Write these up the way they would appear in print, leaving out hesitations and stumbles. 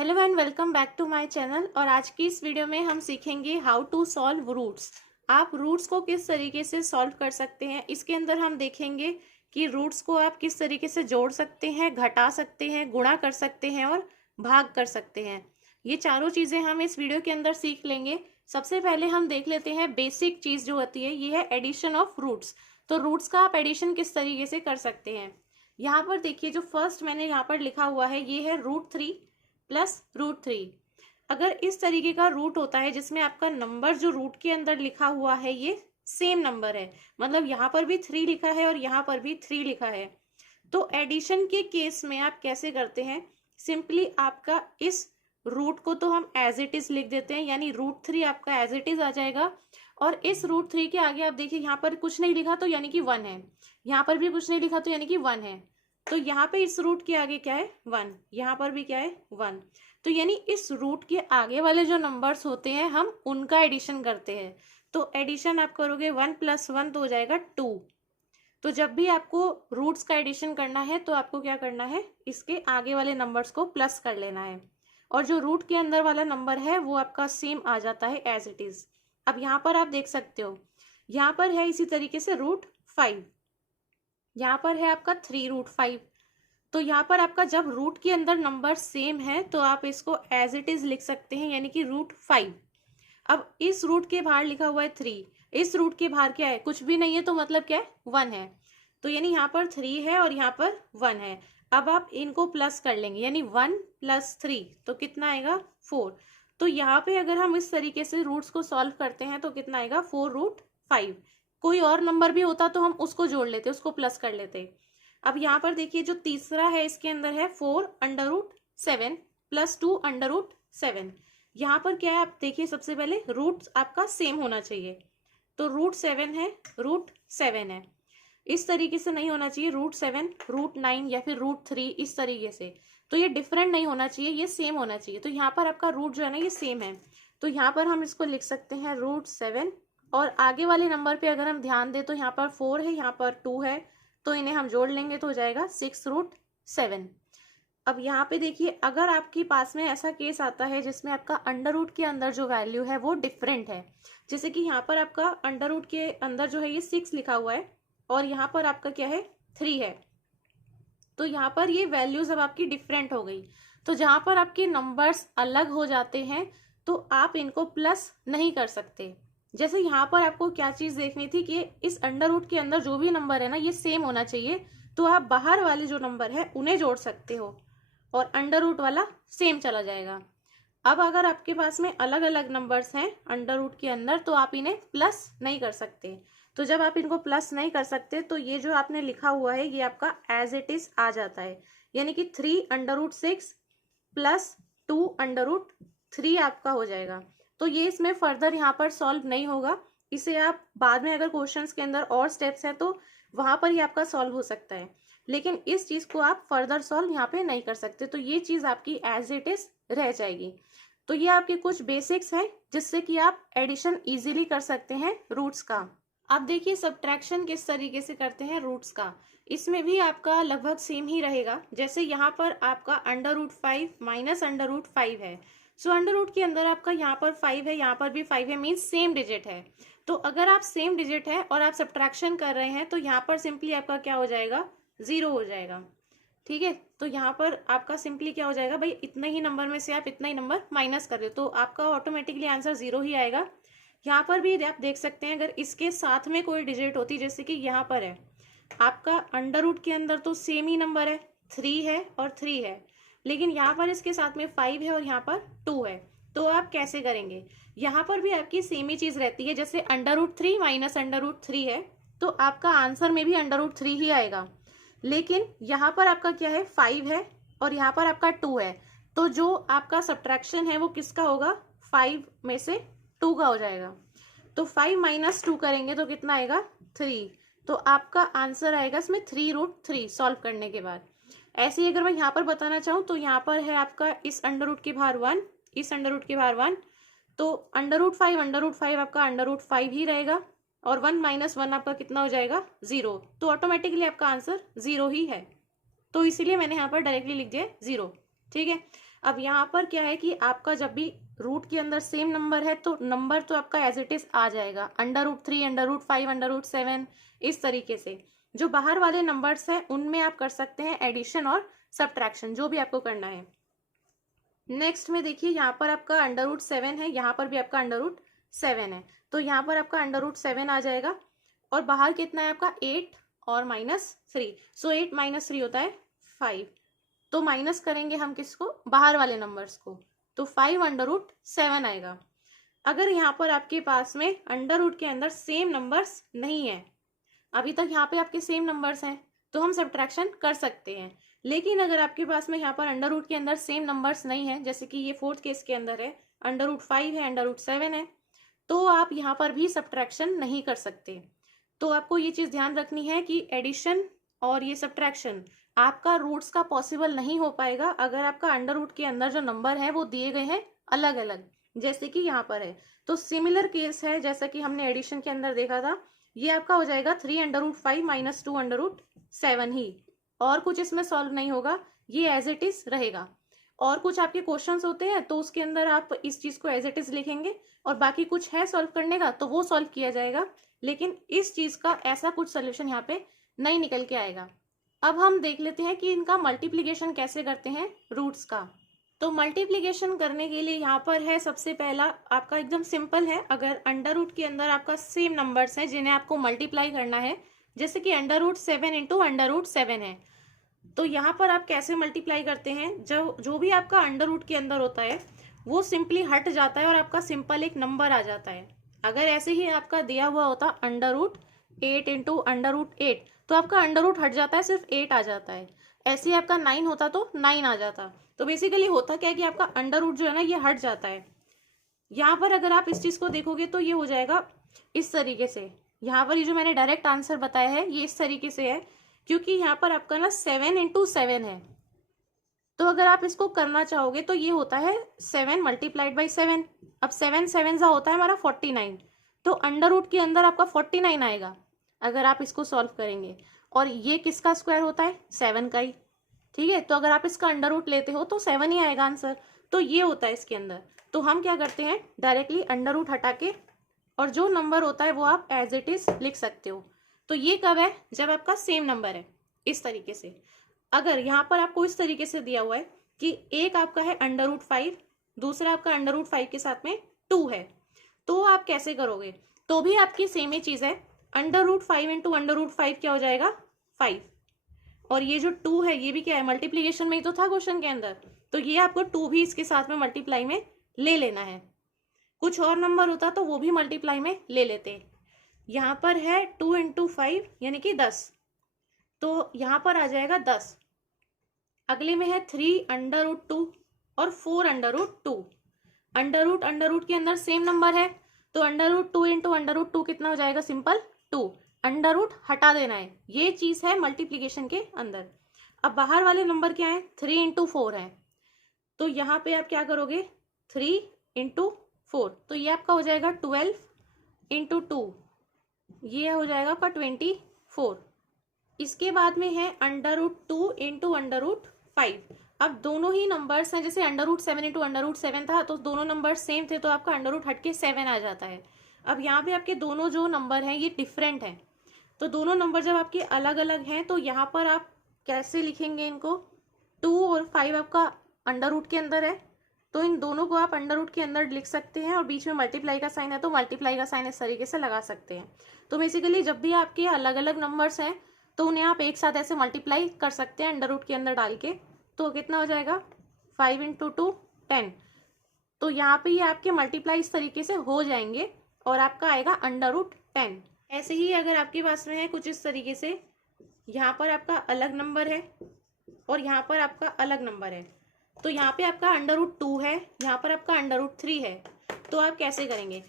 Hello and welcome back to my channel. और आज की इस वीडियो में हम सीखेंगे हाउ टू सॉल्व रूट्स। आप रूट्स को किस तरीके से सॉल्व कर सकते हैं, इसके अंदर हम देखेंगे कि रूट्स को आप किस तरीके से जोड़ सकते हैं, घटा सकते हैं, गुणा कर सकते हैं और भाग कर सकते हैं। ये चारों चीज़ें हम इस वीडियो के अंदर सीख लेंगे। सबसे पहले हम देख लेते हैं बेसिक चीज़ जो होती है, ये है एडिशन ऑफ रूट्स। तो रूट्स का आप एडिशन किस तरीके से कर सकते हैं। यहाँ पर देखिए, जो फर्स्ट मैंने यहाँ पर लिखा हुआ है ये है √3 प्लस √3। अगर इस तरीके का रूट होता है जिसमें आपका नंबर जो रूट के अंदर लिखा हुआ है ये सेम नंबर है, मतलब यहाँ पर भी 3 लिखा है और यहाँ पर भी 3 लिखा है, तो एडिशन के केस में आप कैसे करते हैं। सिंपली आपका इस रूट को तो हम एज इट इज लिख देते हैं, यानी √3 आपका एज इट इज आ जाएगा। और इस √3 के आगे आप देखिए, यहाँ पर कुछ नहीं लिखा तो यानी कि 1 है, यहाँ पर भी कुछ नहीं लिखा तो यानी कि 1 है। तो यहाँ पे इस रूट के आगे क्या है 1, यहाँ पर भी क्या है 1। तो यानी इस रूट के आगे वाले जो नंबर्स होते हैं हम उनका एडिशन करते हैं। तो एडिशन आप करोगे 1 + 1 तो हो जाएगा 2। तो जब भी आपको रूट्स का एडिशन करना है तो आपको क्या करना है, इसके आगे वाले नंबर्स को प्लस कर लेना है और जो रूट के अंदर वाला नंबर है वो आपका सेम आ जाता है एज इट इज। अब यहाँ पर आप देख सकते हो, यहाँ पर है इसी तरीके से √5, यहाँ पर है आपका 3√5। तो यहाँ पर आपका जब रूट के अंदर नंबर सेम है तो आप इसको एज इट इज लिख सकते हैं, यानी कि √5। अब इस रूट के बाहर लिखा हुआ है 3, इस रूट के बाहर क्या है, कुछ भी नहीं है, तो मतलब क्या है 1 है। तो यानी यहाँ पर 3 है और यहाँ पर 1 है। अब आप इनको प्लस कर लेंगे, यानी 1 + 3 तो कितना आएगा 4। तो यहाँ पे अगर हम इस तरीके से रूट्स को सॉल्व करते हैं तो कितना आएगा 4√5। कोई और नंबर भी होता तो हम उसको जोड़ लेते, उसको प्लस कर लेते। अब यहाँ पर देखिए, जो तीसरा है इसके अंदर है 4√7 + 2√7। यहाँ पर क्या है आप देखिए, सबसे पहले रूट आपका सेम होना चाहिए, तो √7 है, √7 है। इस तरीके से नहीं होना चाहिए √7 √9 या फिर √3 इस तरीके से, तो ये डिफरेंट नहीं होना चाहिए, ये सेम होना चाहिए। तो यहाँ पर आपका रूट जो है ना ये सेम है, तो यहाँ पर हम इसको लिख सकते हैं √7। और आगे वाले नंबर पे अगर हम ध्यान दें तो यहाँ पर 4 है, यहाँ पर 2 है, तो इन्हें हम जोड़ लेंगे तो हो जाएगा 6√7। अब यहाँ पे देखिए, अगर आपके पास में ऐसा केस आता है जिसमें आपका अंडर रूट के अंदर जो वैल्यू है वो डिफरेंट है, जैसे कि यहाँ पर आपका अंडर रूट के अंदर जो है ये 6 लिखा हुआ है और यहाँ पर आपका क्या है 3 है, तो यहाँ पर ये वैल्यूज अब आपकी डिफरेंट हो गई। तो जहाँ पर आपके नंबर्स अलग हो जाते हैं तो आप इनको प्लस नहीं कर सकते। जैसे यहाँ पर आपको क्या चीज देखनी थी कि इस अंडर रूट के अंदर जो भी नंबर है ना ये सेम होना चाहिए, तो आप बाहर वाले जो नंबर है उन्हें जोड़ सकते हो और अंडर रूट वाला सेम चला जाएगा। अब अगर आपके पास में अलग अलग नंबर्स हैं अंडर रूट के अंदर तो आप इन्हें प्लस नहीं कर सकते। तो जब आप इनको प्लस नहीं कर सकते तो ये जो आपने लिखा हुआ है ये आपका एज इट इज आ जाता है, यानी कि 3√6 + 2√3 आपका हो जाएगा। तो ये इसमें फर्दर यहाँ पर सॉल्व नहीं होगा, इसे आप बाद में अगर क्वेश्चंस के अंदर और स्टेप्स हैं तो वहां पर ही आपका सॉल्व हो सकता है, लेकिन इस चीज को आप फर्दर सॉल्व यहाँ पे नहीं कर सकते, तो ये चीज आपकी एज इट इज रह जाएगी। तो ये आपके कुछ बेसिक्स हैं जिससे कि आप एडिशन इजीली कर सकते हैं रूट्स का। आप देखिए सब्ट्रैक्शन किस तरीके से करते हैं रूट्स का, इसमें भी आपका लगभग सेम ही रहेगा। जैसे यहाँ पर आपका √5 माइनस √5 है, सो अंडर रूट के अंदर आपका यहाँ पर 5 है, यहाँ पर भी 5 है, मीन्स सेम डिजिट है। तो अगर आप सेम डिजिट है और आप सब्ट्रैक्शन कर रहे हैं तो यहाँ पर सिंपली आपका क्या हो जाएगा 0 हो जाएगा। ठीक है, तो यहाँ पर आपका सिंपली क्या हो जाएगा, भाई इतने ही नंबर में से आप इतना ही नंबर माइनस कर रहे हो तो आपका ऑटोमेटिकली आंसर 0 ही आएगा। यहाँ पर भी आप देख सकते हैं, अगर इसके साथ में कोई डिजिट होती, जैसे कि यहाँ पर है आपका अंडर रूट के अंदर तो सेम ही नंबर है, 3 है और 3 है, लेकिन यहाँ पर इसके साथ में 5 है और यहाँ पर 2 है, तो आप कैसे करेंगे। यहाँ पर भी आपकी सेम ही चीज रहती है, जैसे √3 माइनस √3 है तो आपका आंसर में भी √3 ही आएगा, लेकिन यहाँ पर आपका क्या है 5 है और यहाँ पर आपका 2 है, तो जो आपका सब्ट्रैक्शन है वो किसका होगा 5 में से 2 का हो जाएगा। तो 5 - 2 करेंगे तो कितना आएगा 3, तो आपका आंसर आएगा इसमें 3√3 सॉल्व करने के बाद। ऐसे ही अगर मैं यहाँ पर बताना चाहूँ तो यहाँ पर है आपका इस अंडर रूट के बाहर 1, इस अंडर रूट के बाहर 1, तो √5 आपका √5 ही रहेगा और 1 - 1 आपका कितना हो जाएगा 0, तो ऑटोमेटिकली आपका आंसर 0 ही है, तो इसीलिए मैंने यहाँ पर डायरेक्टली लिख दिया 0। ठीक है, अब यहाँ पर क्या है कि आपका जब भी रूट के अंदर सेम नंबर है तो नंबर तो आपका एज इट इज आ जाएगा, √3, √5, √7, इस तरीके से। जो बाहर वाले नंबर्स हैं उनमें आप कर सकते हैं एडिशन और सब्ट्रैक्शन, जो भी आपको करना है। नेक्स्ट में देखिए यहाँ पर आपका √7 है, यहाँ पर भी आपका √7 है, तो यहाँ पर आपका √7 आ जाएगा। और बाहर कितना है आपका 8 और -3, सो 8 - 3 होता है 5। तो माइनस करेंगे हम किसको, बाहर वाले नंबर्स को, तो 5 √7 आएगा। अगर यहाँ पर आपके पास में अंडर रूट के अंदर सेम नंबर्स नहीं है, अभी तक यहाँ पे आपके सेम नंबर्स हैं, तो हम सब्ट्रैक्शन कर सकते हैं। लेकिन अगर आपके पास में यहाँ पर अंडर रूट के अंदर सेम नंबर्स नहीं है, जैसे कि ये 4th केस के अंदर है, √5 है, √7 है, तो आप यहाँ पर भी सब्ट्रैक्शन नहीं कर सकते। तो आपको ये चीज ध्यान रखनी है कि एडिशन और ये सब्ट्रैक्शन आपका रूट्स का पॉसिबल नहीं हो पाएगा अगर आपका अंडर रूट के अंदर जो नंबर है वो दिए गए हैं अलग अलग, जैसे कि यहाँ पर है। तो सिमिलर केस है जैसा कि हमने एडिशन के अंदर देखा था, ये आपका हो जाएगा 3 √5 - 2 √7 ही, और कुछ इसमें सॉल्व नहीं होगा, ये एज इट इज रहेगा। और कुछ आपके क्वेश्चंस होते हैं तो उसके अंदर आप इस चीज को एज इट इज लिखेंगे, और बाकी कुछ है सॉल्व करने का तो वो सॉल्व किया जाएगा, लेकिन इस चीज का ऐसा कुछ सोल्यूशन यहाँ पे नहीं निकल के आएगा। अब हम देख लेते हैं कि इनका मल्टीप्लिकेशन कैसे करते हैं रूट्स का। तो मल्टीप्लिकेशन करने के लिए यहाँ पर है, सबसे पहला आपका एकदम सिंपल है। अगर अंडर रूट के अंदर आपका सेम नंबर्स हैं जिन्हें आपको मल्टीप्लाई करना है, जैसे कि √7 × √7 है, तो यहाँ पर आप कैसे मल्टीप्लाई करते हैं, जो भी आपका अंडर रूट के अंदर होता है वो सिंपली हट जाता है और आपका सिंपल एक नंबर आ जाता है। अगर ऐसे ही आपका दिया हुआ होता √8 × √8, तो आपका अंडर रूट हट जाता है, सिर्फ 8 आ जाता है। ऐसे ही आपका 9 होता तो 9 आ जाता। तो बेसिकली होता क्या है कि आपका अंडर रूट जो है ना ये हट जाता है। यहाँ पर अगर आप इस चीज को देखोगे तो ये हो जाएगा इस तरीके से। यहाँ पर ये जो मैंने डायरेक्ट आंसर बताया है ये इस तरीके से है, क्योंकि यहाँ पर आपका ना 7 × 7 है। तो अगर आप इसको करना चाहोगे तो ये होता है 7 × 7। अब 7 7 होता है हमारा 49, तो अंडर रूट के अंदर आपका 49 आएगा अगर आप इसको सॉल्व करेंगे। और ये किसका स्क्वायर होता है, 7 का ही, ठीक है। तो अगर आप इसका अंडर रूट लेते हो तो 7 ही आएगा आंसर। तो ये होता है इसके अंदर। तो हम क्या करते हैं, डायरेक्टली अंडर रूट हटा के और जो नंबर होता है वो आप एज इट इज लिख सकते हो। तो ये कब है, जब आपका सेम नंबर है, इस तरीके से। अगर यहाँ पर आपको इस तरीके से दिया हुआ है कि एक आपका है √5, दूसरा आपका √5 के साथ में 2 है, तो आप कैसे करोगे, तो भी आपकी सेम ही चीज है। √5 × √5 क्या हो जाएगा, 5। और ये जो 2 है ये भी क्या है, मल्टीप्लीकेशन में ही तो था क्वेश्चन के अंदर, तो ये आपको 2 भी इसके साथ में मल्टीप्लाई में ले लेना है। कुछ और नंबर होता तो वो भी मल्टीप्लाई में ले लेते। यहाँ पर है 2 × 5 यानी कि 10, तो यहाँ पर आ जाएगा 10। अगले में है 3 √2 और 4 √2। अंडर रूट के अंदर सेम नंबर है, तो √2 × √2 कितना हो जाएगा, सिंपल 2। अंडर रूट हटा देना है, ये चीज है मल्टीप्लीकेशन के अंदर। अब बाहर वाले नंबर क्या है, 3 × 4 है, तो यहाँ पे आप क्या करोगे, 3 × 4, तो ये आपका हो जाएगा 12 × 2, ये हो जाएगा आपका 24। इसके बाद में है √2 × √5। अब दोनों ही नंबर्स हैं, जैसे √7 × √7 था तो दोनों नंबर सेम थे, तो आपका अंडर रूट हट के 7 आ जाता है। अब यहाँ पे आपके दोनों जो नंबर हैं ये डिफरेंट हैं, तो दोनों नंबर जब आपके अलग अलग हैं तो यहाँ पर आप कैसे लिखेंगे इनको, 2 और 5 आपका अंडर रूट के अंदर है, तो इन दोनों को आप अंडर रूट के अंदर लिख सकते हैं, और बीच में मल्टीप्लाई का साइन है तो मल्टीप्लाई का साइन इस तरीके से लगा सकते हैं। तो बेसिकली जब भी आपके अलग अलग नंबर्स हैं तो उन्हें आप एक साथ ऐसे मल्टीप्लाई कर सकते हैं अंडर रूट के अंदर डाल के। तो कितना हो जाएगा, 5 × 2 10। तो यहाँ पे ये आपके मल्टीप्लाई इस तरीके से हो जाएंगे और आपका आएगा √10। ऐसे ही अगर आपके पास में है कुछ इस तरीके से, यहाँ पर आपका अलग नंबर है और यहाँ पर आपका अलग नंबर है, तो यहाँ पे आपका √2 है, यहाँ पर आपका √3 है, तो आप कैसे करेंगे,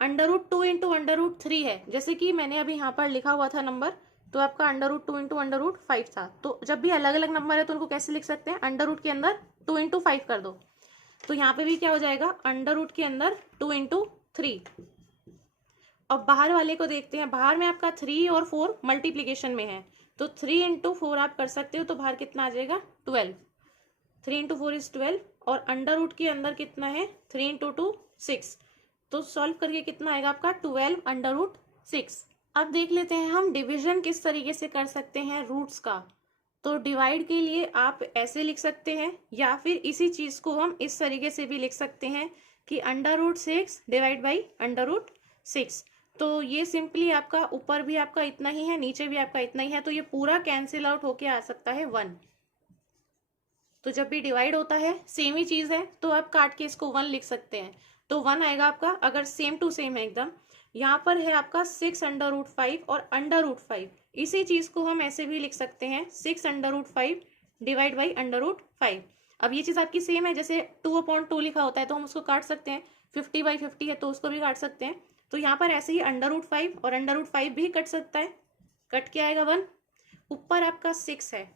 √2 × √3 है, जैसे कि मैंने अभी यहाँ पर लिखा हुआ था नंबर, तो आपका √2 × √5 था। तो जब भी अलग अलग नंबर है तो उनको कैसे लिख सकते हैं, अंडर रूट के अंदर 2 × 5 कर दो, तो यहाँ पे भी क्या हो जाएगा, अंडर रूट के अंदर 2 × 3। अब बाहर वाले को देखते हैं, बाहर में आपका 3 और 4 मल्टीप्लीकेशन में है, तो 3 × 4 आप कर सकते हो, तो बाहर कितना आ जाएगा, 12। 3 × 4 = 12 और अंडर रूट के अंदर कितना है 3 इंटू 2 6। तो सॉल्व करके कितना आएगा आपका 12 अंडर रूट 6। अब देख लेते हैं हम डिवीजन किस तरीके से कर सकते हैं रूट्स का। तो डिवाइड के लिए आप ऐसे लिख सकते हैं या फिर इसी चीज को हम इस तरीके से भी लिख सकते हैं कि under root 6 divide by under root 6। तो ये सिंपली आपका ऊपर भी आपका इतना ही है, नीचे भी आपका इतना ही है, तो ये पूरा कैंसिल आउट होके आ सकता है 1। तो जब भी डिवाइड होता है सेम ही चीज है तो आप काट के इसको 1 लिख सकते हैं। तो 1 आएगा आपका, अगर सेम टू सेम है एकदम। यहाँ पर है आपका 6 अंडर रूट 5 और अंडर रूट 5, इसी चीज को हम ऐसे भी लिख सकते हैं 6 under root 5 divide by under root 5। अब ये चीज आपकी सेम है, जैसे 2/2 लिखा होता है तो हम उसको काट सकते हैं, 50/50 है तो उसको भी काट सकते हैं। तो यहाँ पर ऐसे ही अंडर रूट 5 और अंडर रूट 5 भी कट सकता है, कट के आएगा 1। ऊपर आपका 6 है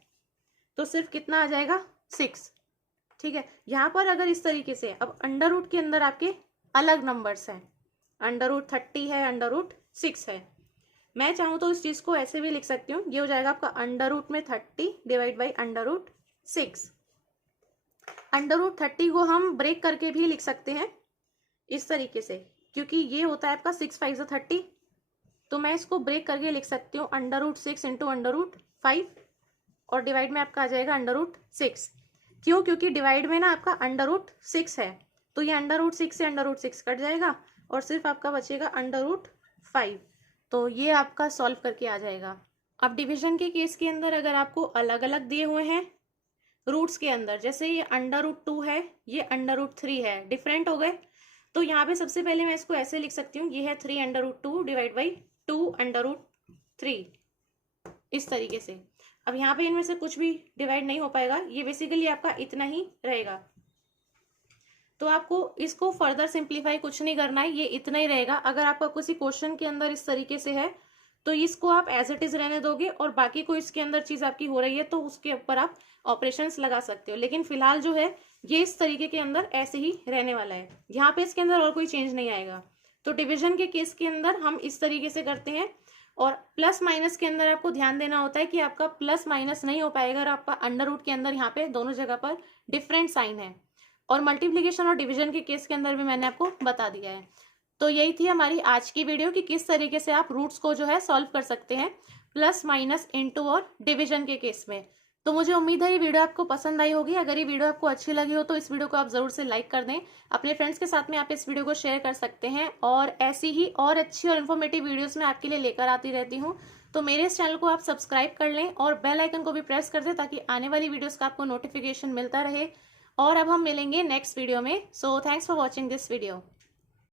तो सिर्फ कितना आ जाएगा 6। ठीक है, यहाँ पर अगर इस तरीके से, अब अंडर रूट के अंदर आपके अलग नंबर्स हैं, अंडर रूट 30 है, अंडर रूट 6 है। मैं चाहूँ तो इस चीज को ऐसे भी लिख सकती हूँ, ये हो जाएगा आपका अंडर रूट में 30 divide by under root 6। Under root 30 को हम ब्रेक करके भी लिख सकते हैं इस तरीके से, क्योंकि ये होता है आपका 6 5 30, तो मैं इसको ब्रेक करके लिख सकती हूँ under root 6 into under root 5 और डिवाइड में आपका आ जाएगा अंडर रूट 6। क्यों? क्योंकि डिवाइड में ना आपका अंडर रूट 6 है, तो ये अंडर रूट 6 से अंडर रूट 6 कट जाएगा और सिर्फ आपका बचेगा अंडर रूट 5। तो ये आपका सॉल्व करके आ जाएगा। अब डिवीजन के केस के अंदर अगर आपको अलग अलग दिए हुए हैं रूट्स के अंदर, जैसे ये अंडर रूट 2 है, ये अंडर रूट 3 है, डिफरेंट हो गए, तो यहाँ पे सबसे पहले मैं इसको ऐसे लिख सकती हूँ, ये है 3 under root 2 divide by 2 under root 3, इस तरीके से। अब यहाँ पे इनमें से कुछ भी डिवाइड नहीं हो पाएगा, ये बेसिकली आपका इतना ही रहेगा। तो आपको इसको फर्दर सिंप्लीफाई कुछ नहीं करना है, ये इतना ही रहेगा। अगर आपका किसी क्वेश्चन के अंदर इस तरीके से है तो इसको आप एज इट इज रहने दोगे और बाकी कोई इसके अंदर चीज आपकी हो रही है तो उसके ऊपर आप ऑपरेशंस लगा सकते हो, लेकिन फिलहाल जो है ये इस तरीके के अंदर ऐसे ही रहने वाला है, यहाँ पे इसके अंदर और कोई चेंज नहीं आएगा। तो डिविजन के केस के अंदर हम इस तरीके से करते हैं। और प्लस माइनस के अंदर आपको ध्यान देना होता है कि आपका प्लस माइनस नहीं हो पाएगा अगर आपका अंडर रूट के अंदर यहाँ पे दोनों जगह पर डिफरेंट साइन है। और मल्टीप्लीकेशन और डिवीजन के केस के अंदर भी मैंने आपको बता दिया है। तो यही थी हमारी आज की वीडियो कि किस तरीके से आप रूट्स को जो है सॉल्व कर सकते हैं प्लस माइनस इनटू और डिवीजन के केस में। तो मुझे उम्मीद है ये वीडियो आपको पसंद आई होगी। अगर ये वीडियो आपको अच्छी लगी हो तो इस वीडियो को आप जरूर से लाइक कर दें, अपने फ्रेंड्स के साथ में आप इस वीडियो को शेयर कर सकते हैं। और ऐसी ही और अच्छी और इन्फॉर्मेटिव वीडियोस मैं आपके लिए लेकर आती रहती हूँ। तो मेरे इस चैनल को आप सब्सक्राइब कर लें और बेल आइकन को भी प्रेस कर दें ताकि आने वाली वीडियोस का आपको नोटिफिकेशन मिलता रहे। और अब हम मिलेंगे नेक्स्ट वीडियो में। So thanks for watching this video.